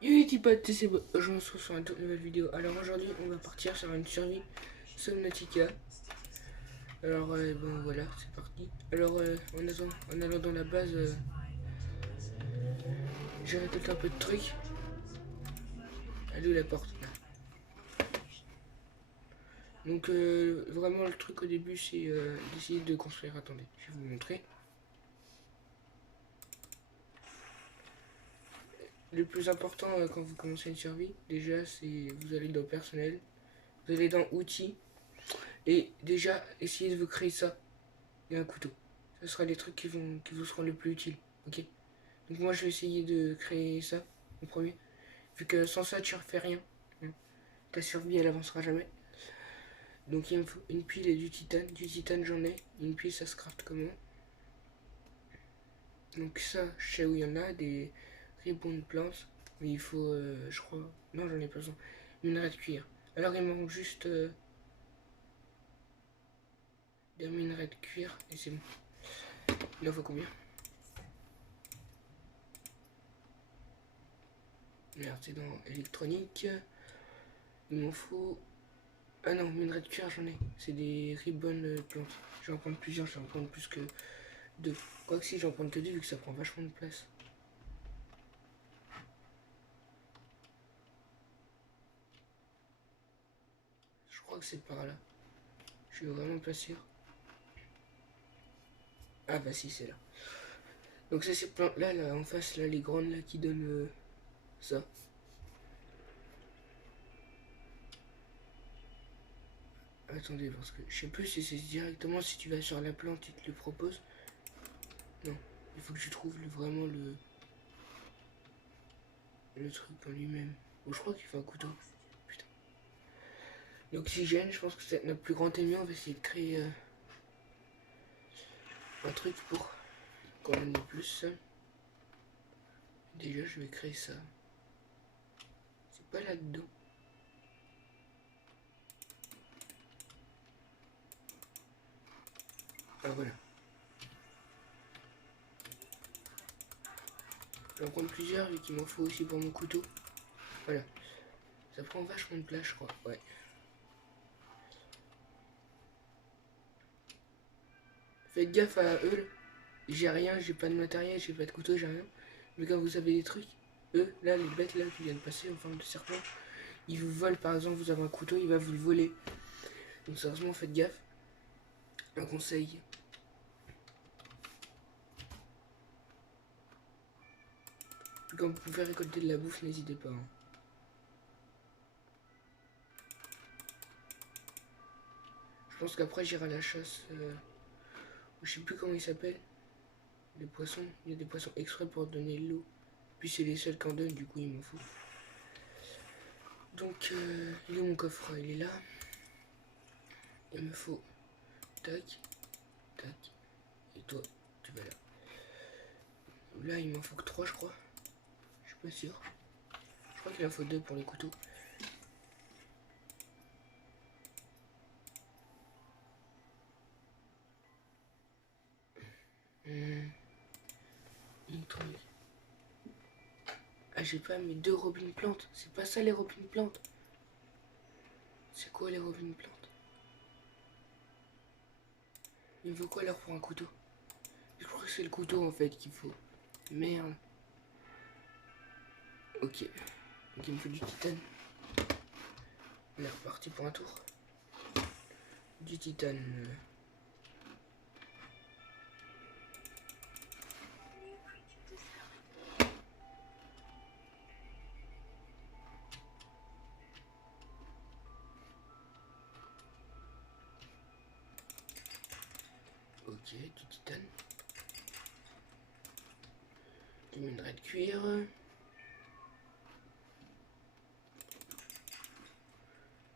Yo les petits potes, c'est bon. Je me retrouve sur une toute nouvelle vidéo. Alors aujourd'hui, on va partir sur une survie Subnautica. Alors bon voilà, c'est parti. Alors en allant dans la base, j'ai récolté un peu de trucs. Elle est où la porte là. Donc vraiment le truc au début c'est d'essayer de construire. Attendez, je vais vous montrer. Le plus important quand vous commencez une survie, déjà c'est vous allez dans personnel, vous allez dans outils et déjà essayez de vous créer ça et un couteau. Ce sera les trucs qui vous seront les plus utiles. Ok. Donc moi je vais essayer de créer ça en premier. Vu que sans ça tu refais rien. Hein. Ta survie elle avancera jamais. Donc il me faut une pile et du titane. Du titane j'en ai. Une pile ça se craft comment? Donc ça je sais où il y en a. Des ribbons de plantes. Mais il faut je crois. Non j'en ai pas besoin. Une minerai de cuir. Alors il me manque juste des minerais de cuir et c'est bon. Il en faut combien? Merde c'est dans électronique. Il m'en faut. Ah non, minerai de cuir, j'en ai. C'est des ribbons de plantes. Je vais en prendre plusieurs, je vais en prendre plus que deux. Quoique si, j'en prends que deux vu que ça prend vachement de place. Je crois que c'est par là. Je suis vraiment pas sûr. Ah bah si, c'est là. Donc c'est ces plantes là, là, en face, là, les grandes là qui donnent ça. Attendez, parce que je sais plus si c'est directement si tu vas sur la plante, il te le propose. Non, il faut que tu trouves vraiment le truc en lui-même. Bon, je crois qu'il faut un couteau. Putain. L'oxygène, je pense que c'est notre plus grand ennemi. On va essayer de créer un truc pour qu'on en ait plus. Déjà, je vais créer ça. C'est pas là-dedans. Ah voilà. Je vais en prendre plusieurs vu qu'il m'en faut aussi pour mon couteau. Voilà. Ça prend vachement de place, je crois. Ouais. Faites gaffe à eux. J'ai rien, j'ai pas de matériel, j'ai pas de couteau, j'ai rien. Mais quand vous avez des trucs, eux, là, les bêtes là qui viennent passer en forme de serpent, ils vous volent par exemple, vous avez un couteau, il va vous le voler. Donc sérieusement, faites gaffe. Un conseil. Puis quand vous pouvez récolter de la bouffe, n'hésitez pas. Hein. Je pense qu'après j'irai à la chasse. Je sais plus comment il s'appelle. Les poissons. Il y a des poissons exprès pour donner l'eau. Puis c'est les seuls qui en donnent, du coup il m'en faut. Donc il est où mon coffre? Il est là. Il me faut tac, tac. Et toi, tu vas là. Là il m'en faut que 3 je crois. Je suis pas sûr. Je crois qu'il en faut 2 pour les couteaux. Une truc. Ah j'ai pas mes 2 robines plantes. C'est pas ça les robines plantes. C'est quoi les robines plantes? Il me faut quoi alors pour un couteau? Je crois que c'est le couteau en fait qu'il faut. Merde. Ok. Donc il me faut du titane. On est reparti pour un tour. Du titane. Ok, du titane. Du minerai de cuir.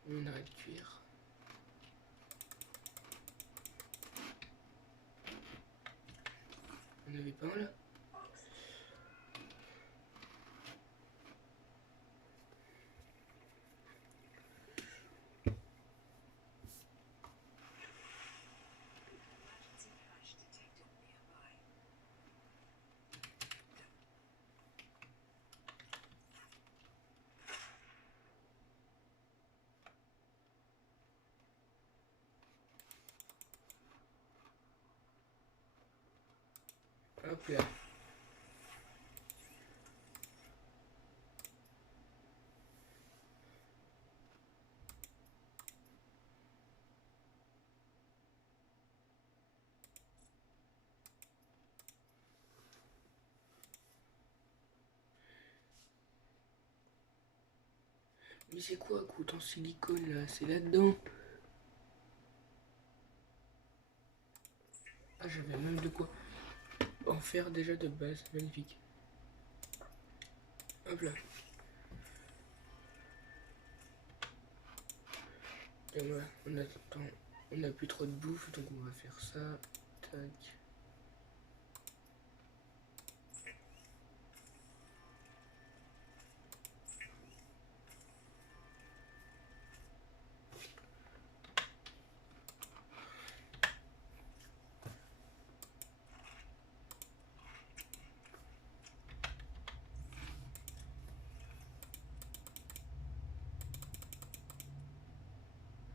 Minerai de cuir. On avait pas un là? Hop là. Mais c'est quoi un couteau en silicone là? C'est là-dedans. Ah, j'avais même de quoi en faire déjà de base. Magnifique. Hop là. Et voilà, on a plus trop de bouffe, donc on va faire ça. Tac.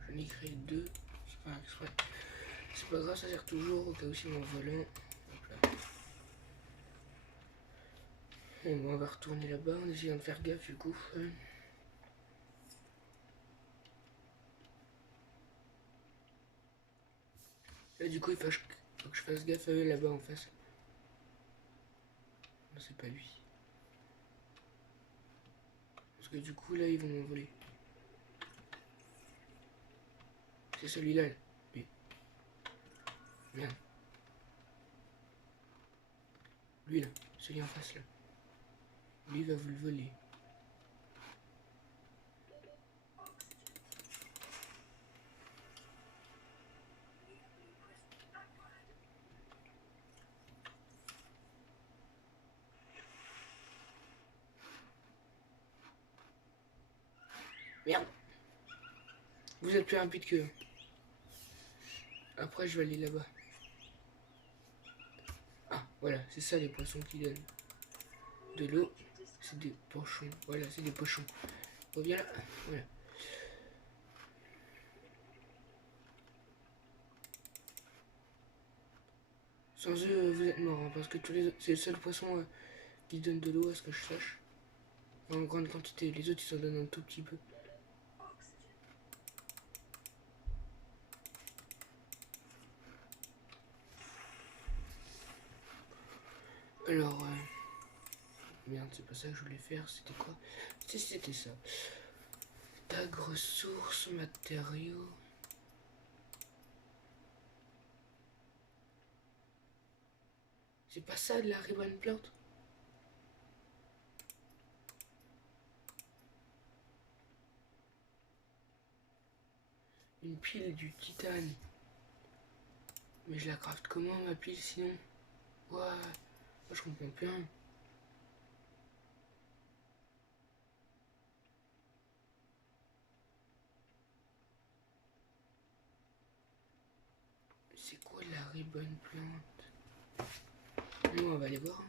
J'en ai créé deux. C'est pas exprès. C'est pas grave, ça sert toujours au cas où c'est mon volant. Bon, on va retourner là-bas en essayant de faire gaffe du coup. Là du coup il faut que je fasse gaffe à eux là-bas en face. Non, c'est pas lui. Parce que du coup là ils vont m'envoler. C'est celui-là, lui. Merde. Lui là, celui en face là. Lui va vous le voler. Merde. Vous êtes plus rapide que eux. Après je vais aller là-bas. Ah voilà, c'est ça les poissons qui donnent. De l'eau, c'est des pochons. Voilà, c'est des pochons. Reviens là. Voilà. Sans eux, vous êtes morts, hein, parce que tous les autres, c'est le seul poisson qui donne de l'eau, à ce que je sache. En grande quantité. Les autres, ils en donnent un tout petit peu. Alors, merde, c'est pas ça que je voulais faire. C'était quoi? C'était ça. Tag, ressources, matériaux. C'est pas ça de la ribbon plant? Une pile du titane. Mais je la craft comment ma pile sinon? Ouah, moi je comprends plus rien. C'est quoi la ribbon plant? Nous on va aller voir.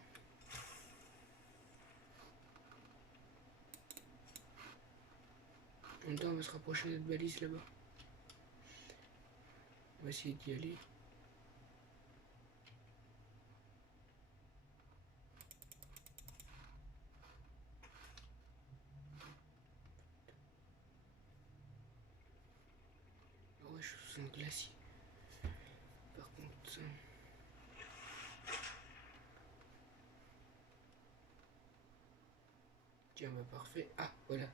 En même temps on va se rapprocher de notre balise là-bas. On va essayer d'y aller. Ah ouais, je suis sous un glacier. Par contre, ça... Tiens, bah parfait. Ah, voilà.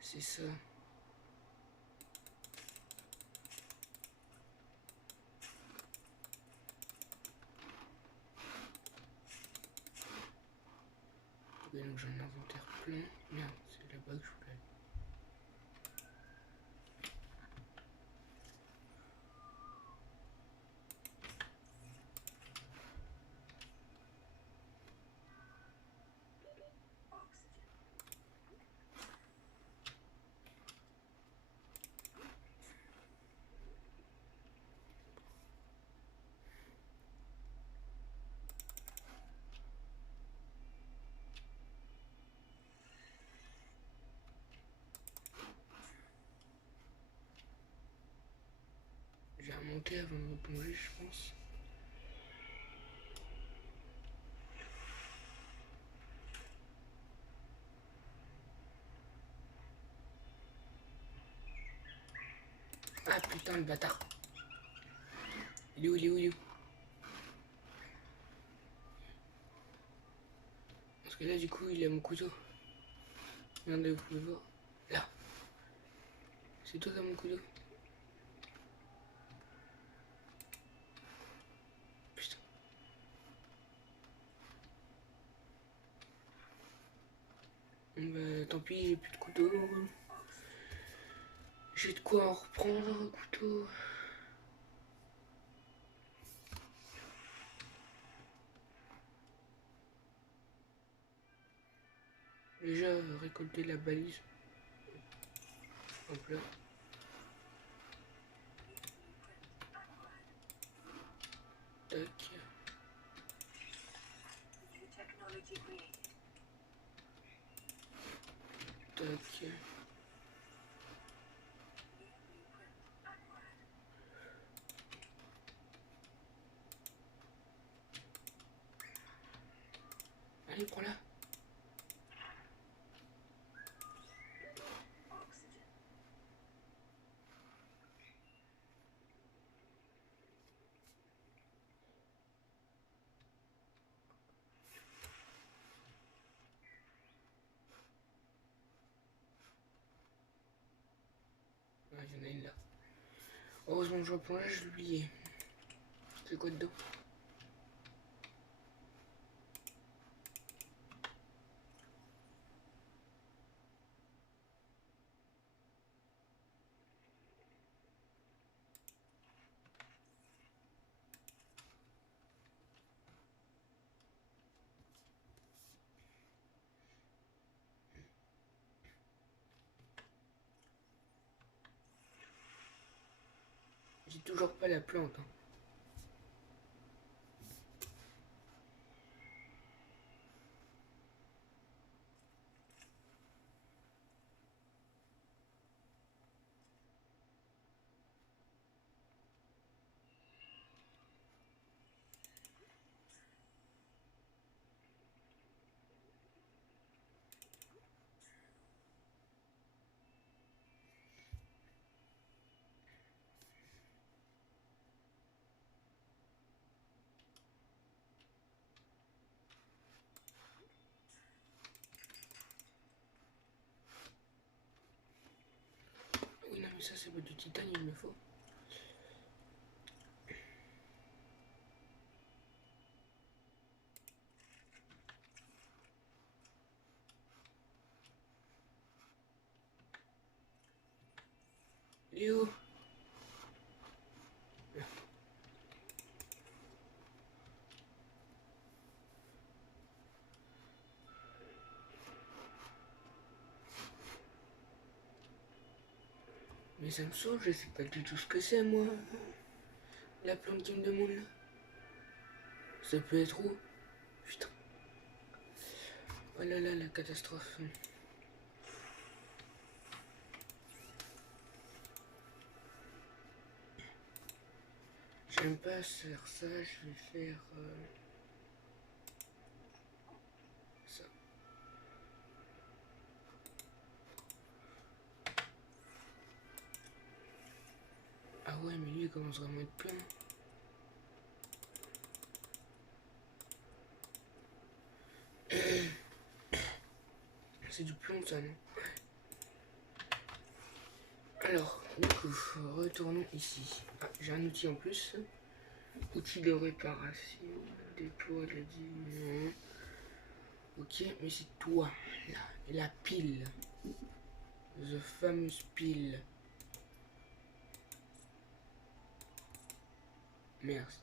C'est ça. Ouais, donc j'ai un inventaire plein. Merde, c'est là-bas que je voulais aller. J'ai remonté avant de replonger, je pense. putain, le bâtard. Il est où, il est où, il est où? Parce que là, du coup, il a mon couteau. Regardez, vous pouvez voir. Là. C'est toi qui as mon couteau. Putain. Bah, tant pis, j'ai plus de couteau. J'ai de quoi en reprendre un couteau. Déjà, récolter la balise. Hop là. Tac. Tac. Allez, prends-la. Ah, il y en a une là. Heureusement, je reprends là, je l'ai oublié. C'est quoi dedans? J'ai toujours pas la plante. Hein. Oui, non, mais ça, c'est pas du titane, il me faut. Léo. Mais ça me saoule, je sais pas du tout ce que c'est, moi. La plante qui me demande là. Ça peut être où? Putain. Oh là là, la catastrophe. J'aime pas faire ça, je vais faire ça. Ah ouais, mais lui il commence vraiment à être plein. C'est du plomb ça, non? Alors, du coup, retournons ici. Ah, j'ai un outil en plus. Outil de réparation. Déploie la diminution. Ok, mais c'est toi, là. Et la pile. The fameuse pile. Merci.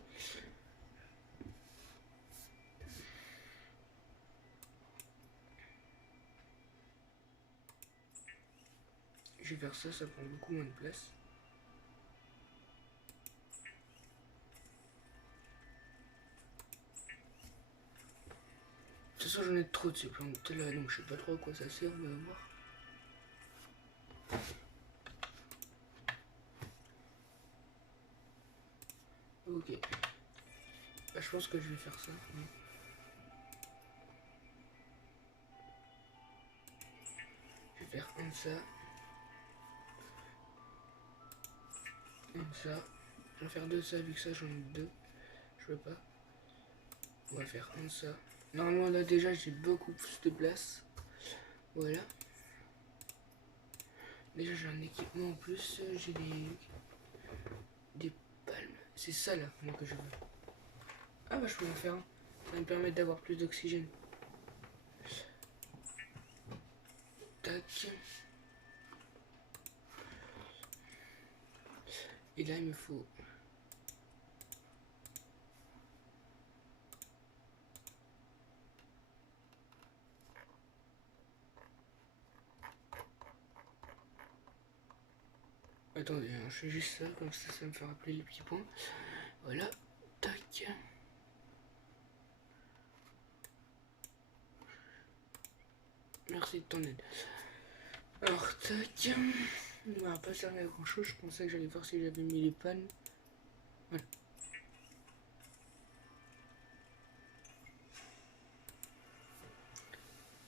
Je vais faire ça, ça prend beaucoup moins de place. De toute façon, j'en ai trop de ces plantes là, donc je sais pas trop à quoi ça sert, on va voir. Ok. Bah, je pense que je vais faire ça. Je vais faire un de ça. Comme ça. Je vais faire deux de ça, vu que ça j'en ai deux. Je veux pas. On va faire un de ça. Normalement là déjà j'ai beaucoup plus de place. Voilà. Déjà j'ai un équipement en plus. J'ai des palmes. C'est ça là moi que je veux. Ah bah je peux en faire un. Ça va me permettre d'avoir plus d'oxygène. Tac. Et là il me faut... Attendez, hein, je fais juste ça, comme ça me fait rappeler les petits points. Voilà. Tac. Merci de ton aide. Alors, tac. On va pas servir à grand chose. Je pensais que j'allais voir si j'avais mis les pannes. Voilà.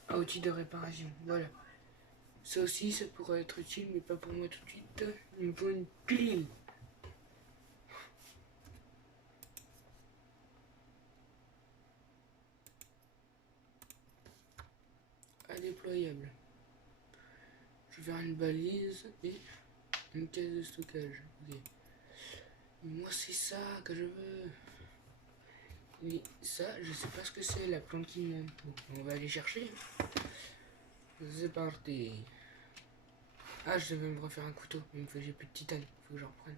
Ah, outil de réparation. Voilà. Ça aussi, ça pourrait être utile, mais pas pour moi tout de suite. Il me faut une pile. Indéployable. Je vais faire une balise et une caisse de stockage. Okay. Moi, c'est ça que je veux. Et ça, je sais pas ce que c'est, la plante qui monte. Bon, on va aller chercher. C'est parti. Ah, je devais me refaire un couteau. Mais j'ai plus de titane. Faut que j'en reprenne.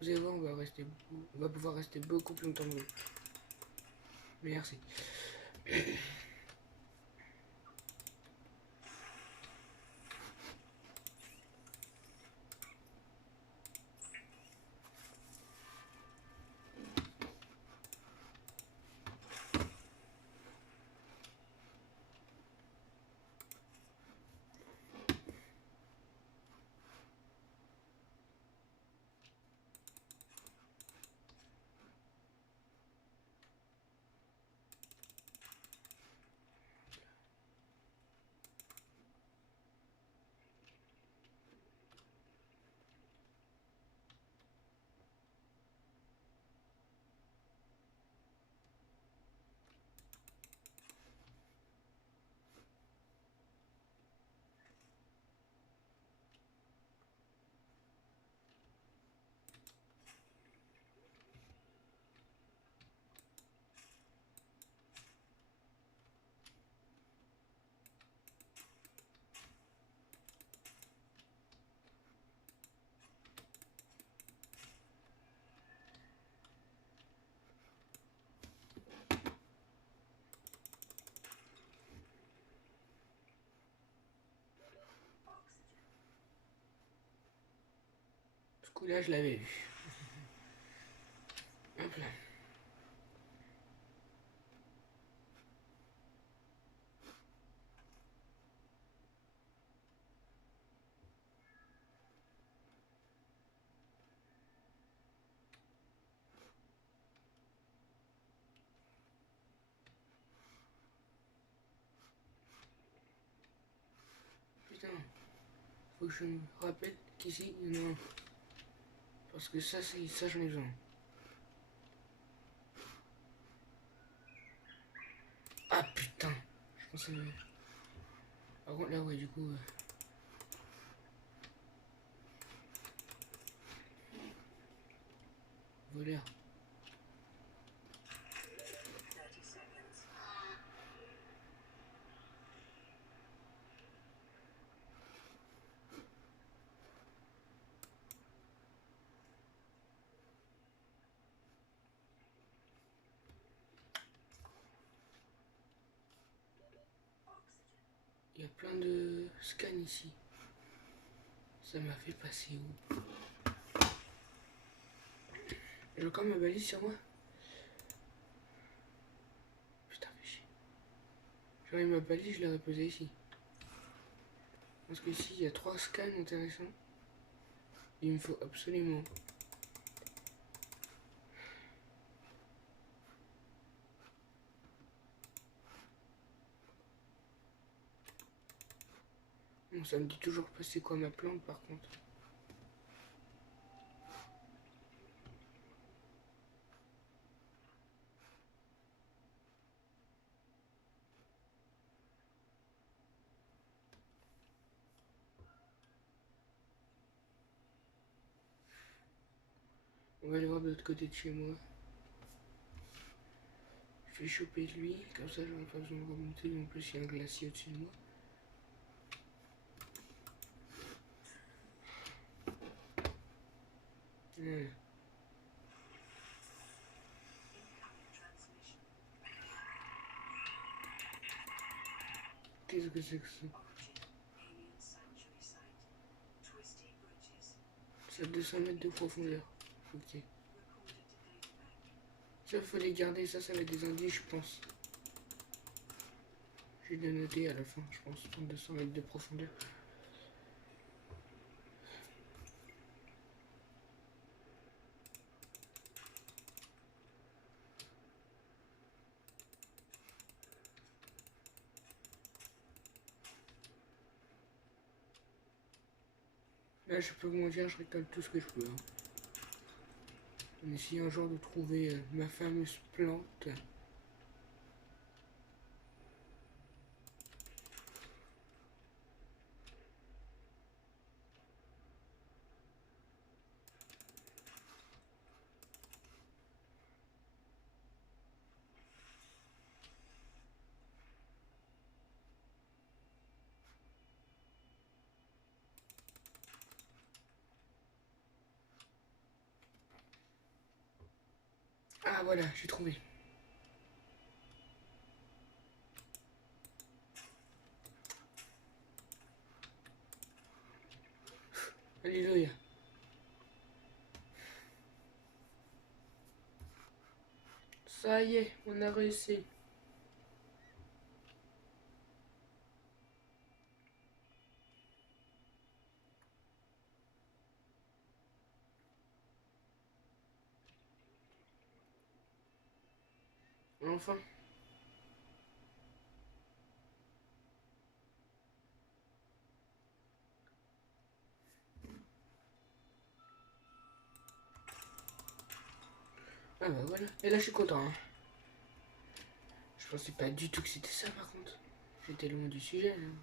Vous allez voir, on va pouvoir rester beaucoup plus longtemps. Merci. Ce coup-là, je l'avais vu. Hop là. Putain. Faut que je me rappelle qu'ici, il y en a un. Parce que ça, ça j'en ai besoin. Ah putain. Je pensais... Par contre, là, ouais, du coup... Voleur. Il y a plein de scans ici. Ça m'a fait passer où? J'ai encore ma balise sur moi. Putain, fais chier. J'aurais ma balise, je l'aurais posée ici. Parce qu'ici, il y a 3 scans intéressants. Il me faut absolument... Bon, ça me dit toujours pas c'est quoi ma plante par contre. On va aller voir de l'autre côté de chez moi. Je vais choper lui, comme ça j'aurai pas besoin de remonter. En plus il y a un glacier au-dessus de moi. Ouais. Qu'est-ce que c'est que ça? C'est à 200 mètres de profondeur. Ok. Ça, faut les garder, ça va être des indices, je pense. Je vais le noter à la fin, je pense, pour 200 mètres de profondeur. Là, je peux vous mentir, je récolte tout ce que je peux. Hein. En essayant un jour de trouver ma fameuse plante. Ah voilà, j'ai trouvé. Alléluia. Ça y est, on a réussi. Enfin. Ah bah voilà. Et là, je suis content. Hein. Je pensais pas du tout que c'était ça, par contre. J'étais loin du sujet. Hein.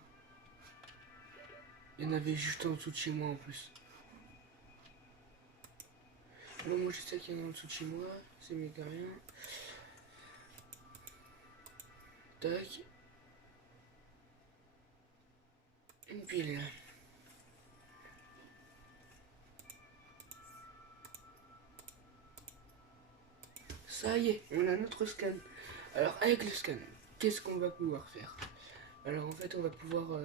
Il y en avait juste en dessous de chez moi, en plus. Bon, moi, je sais qu'il y en a en dessous de chez moi. C'est mieux que rien. Tac. Une pile. Ça y est, on a notre scan. Alors, avec le scan, qu'est-ce qu'on va pouvoir faire? Alors, en fait, on va pouvoir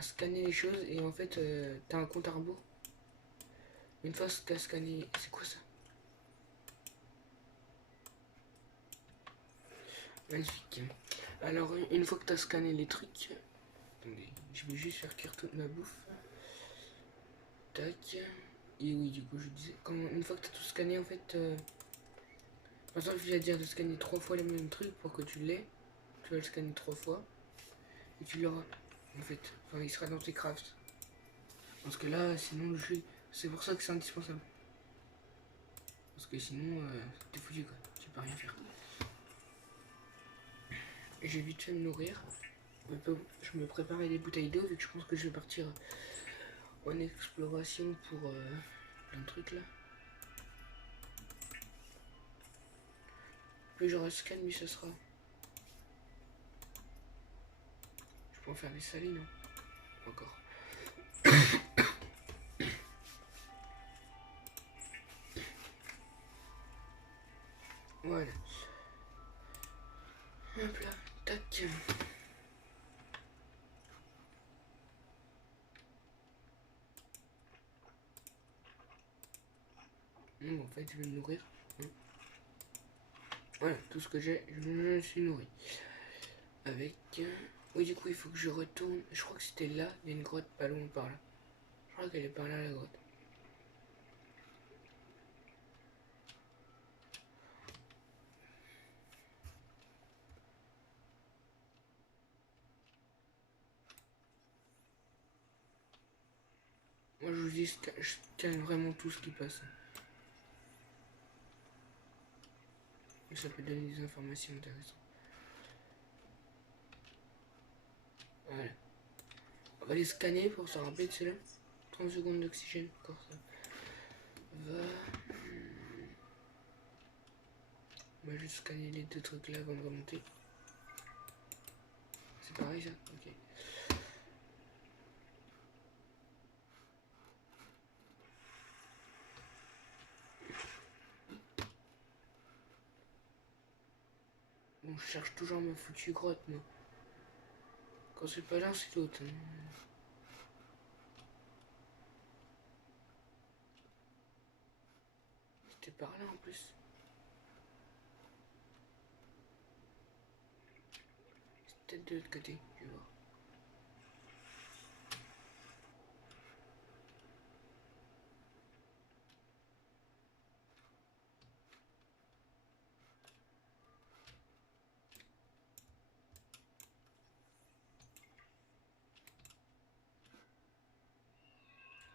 scanner les choses et en fait, t'as un compte à rebours. Une fois que t'as scanné... C'est quoi ça? Magnifique. Alors, une fois que t'as scanné les trucs... Attendez, je vais juste faire cuire toute ma bouffe. Tac. Et oui, du coup, je disais... une fois que t'as tout scanné, en fait... par exemple, je vais dire de scanner 3 fois le même truc pour que tu l'aies. Tu vas le scanner 3 fois. Et tu l'auras. En fait, enfin, il sera dans tes crafts. Parce que là, sinon, le jeu... C'est pour ça que c'est indispensable. Parce que sinon, t'es foutu, quoi. Tu peux rien faire. J'ai vite fait me nourrir. Je me préparais des bouteilles d'eau vu que je pense que je vais partir en exploration pour plein de trucs là. Plus j'aurai scan, mieux ça sera. Je peux en faire des salines. Hein. Encore. Voilà. Hop là. Tac. Bon, en fait, je vais me nourrir. Voilà, tout ce que j'ai, je me suis nourri. Avec... oui, du coup, il faut que je retourne. Je crois que c'était là. Il y a une grotte pas loin par là. Je crois qu'elle est par là, la grotte. Moi, je vous dis, je scanne vraiment tout ce qui passe. Et ça peut donner des informations intéressantes. Voilà. On va les scanner pour se rappeler de cela. 30 secondes d'oxygène, encore ça. va. On va juste scanner les deux trucs là avant de remonter. C'est pareil ça? Ok. Bon, je cherche toujours ma foutue grotte, moi. Quand c'est pas là, c'est l'autre. Hein. C'était par là en plus. C'est peut-être de l'autre côté, je vais voir.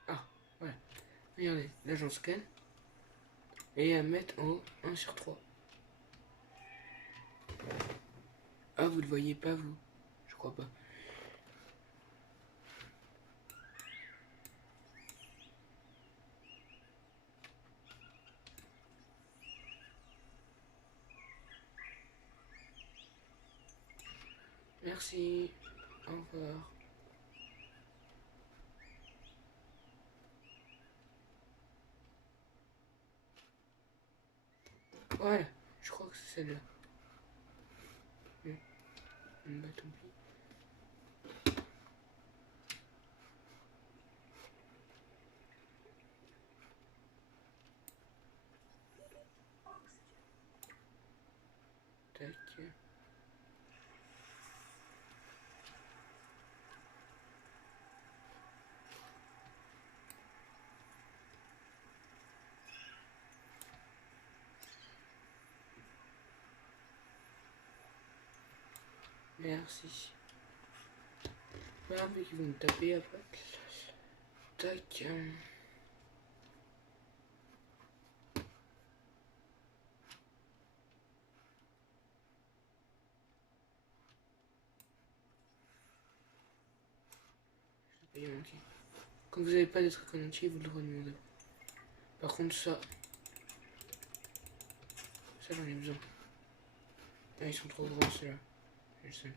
Ah, voilà. Regardez, là j'en scanne. Et à mettre en haut 1 sur 3. Ah, vous le voyez pas, vous? Je crois pas. Merci. Au revoir. Voilà, je crois que c'est celle-là. Bah tant pis. Tac. Merci. Pas un peu qu'ils vont me taper après. Tac. Il manqué. Quand vous n'avez pas de trucs en entier, vous le redemandez. Par contre, ça j'en ai besoin. Ah, ils sont trop gros ceux-là. Je sais.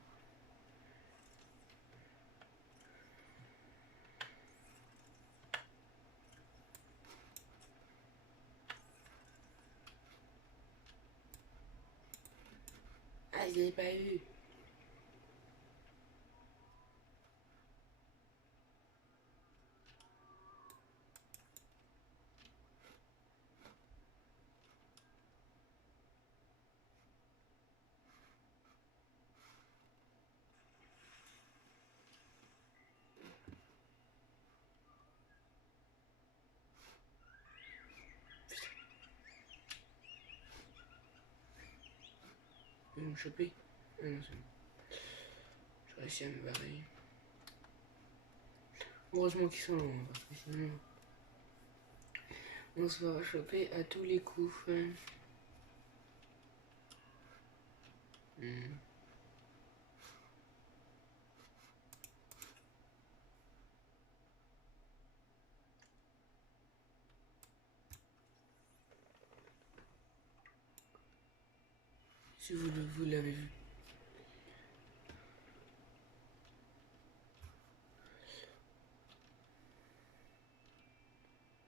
Ah, je l'ai pas eu. Ils vont me choper. Ah non, c'est bon. J'ai réussi à me barrer. Heureusement qu'ils sont loin, parce que sinon on se va choper à tous les coups. Si vous l'avez vu.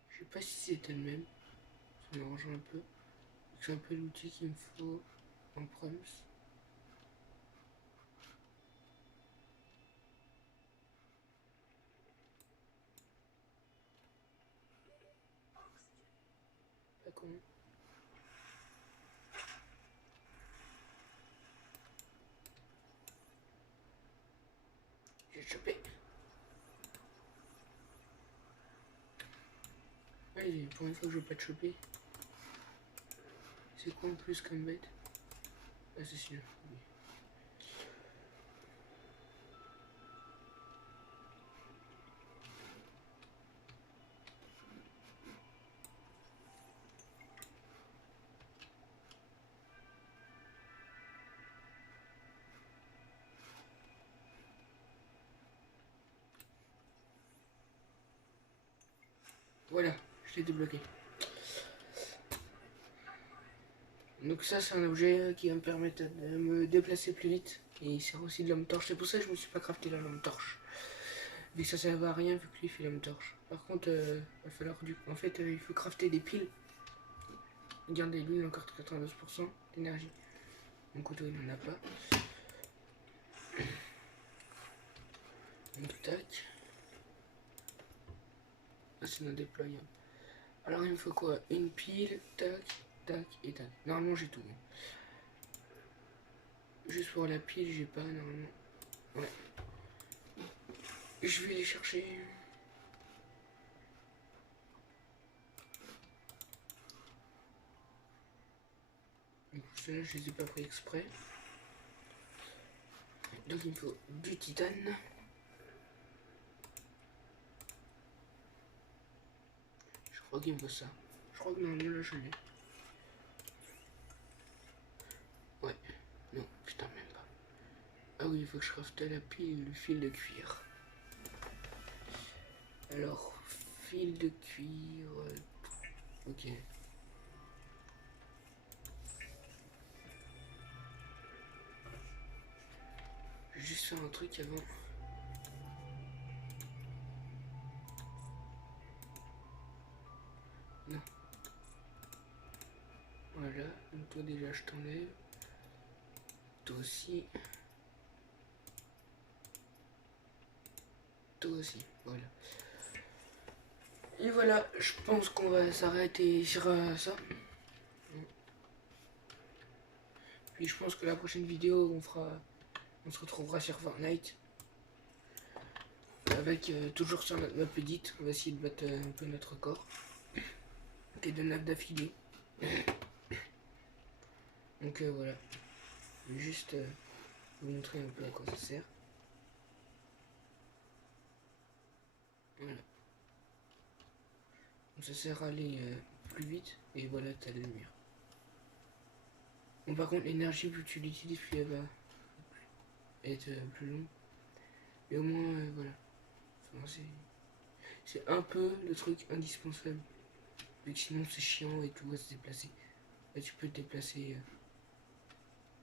Je sais pas si c'était le même. Ça m'arrange un peu. C'est un peu l'outil qu'il me faut en proms. Pas con. J'ai chopé. Ouais, pour une fois que je veux pas te choper. C'est quoi en plus comme bête? Ah, c'est celui-là. Oui. Voilà, je l'ai débloqué. Donc ça c'est un objet qui va me permettre de me déplacer plus vite. Et il sert aussi de lampe torche. C'est pour ça que je me suis pas crafté la lampe torche. Vu que ça sert à rien vu que lui fait lampe torche. Par contre, il va falloir En fait, il faut crafter des piles. Regardez, lui il a encore 92% d'énergie. Mon couteau il n'en a pas. Donc tac. Ah, c'est non déployable. Alors il me faut quoi? Une pile, tac, tac et tac. Normalement j'ai tout. Juste pour la pile, j'ai pas normalement. Ouais. Je vais les chercher. Donc ceux-là, je les ai pas pris exprès. Donc il me faut du titane. Je crois qu'il me faut ça. Je crois que normalement là je l'ai. Ouais. Non, putain même pas. Ah oui, il faut que je crafte la pile, le fil de cuir. Alors, fil de cuir. Ok. Je vais juste faire un truc avant. Non. Voilà. Donc toi déjà je t'enlève. Toi aussi. Toi aussi. Voilà. Et voilà, je pense qu'on va s'arrêter sur ça. Puis je pense que la prochaine vidéo, on se retrouvera sur Fortnite. Avec toujours sur notre map edit, on va essayer de battre un peu notre record. Qui est de 9 d'affilée. Donc voilà. Je vais juste vous montrer un peu à quoi ça sert. Voilà. Donc ça sert à aller plus vite et voilà, t'as la lumière. Bon, par contre, l'énergie, plus tu l'utilises, plus elle va être plus longue. Mais au moins, voilà. Enfin, c'est un peu le truc indispensable. Vu que sinon, c'est chiant et tout à se déplacer. Là, tu peux te déplacer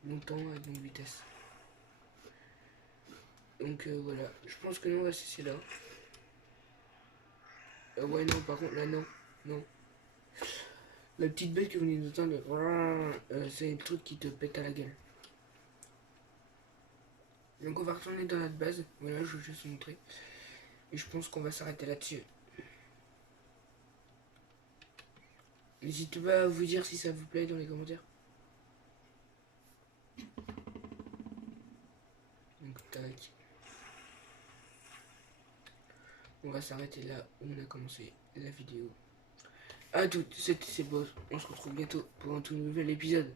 longtemps à longue vitesse. Donc voilà. Je pense que nous, on va cesser là. Ouais, non, par contre, là, non. Non. La petite bête que vous venez d'entendre, c'est le truc qui te pète à la gueule. Donc on va retourner dans notre base. Voilà, je vais juste vous montrer. Et je pense qu'on va s'arrêter là-dessus. N'hésitez pas à vous dire si ça vous plaît dans les commentaires. Donc tac. On va s'arrêter là où on a commencé la vidéo. À toutes, c'était C'est Boss. On se retrouve bientôt pour un tout nouvel épisode.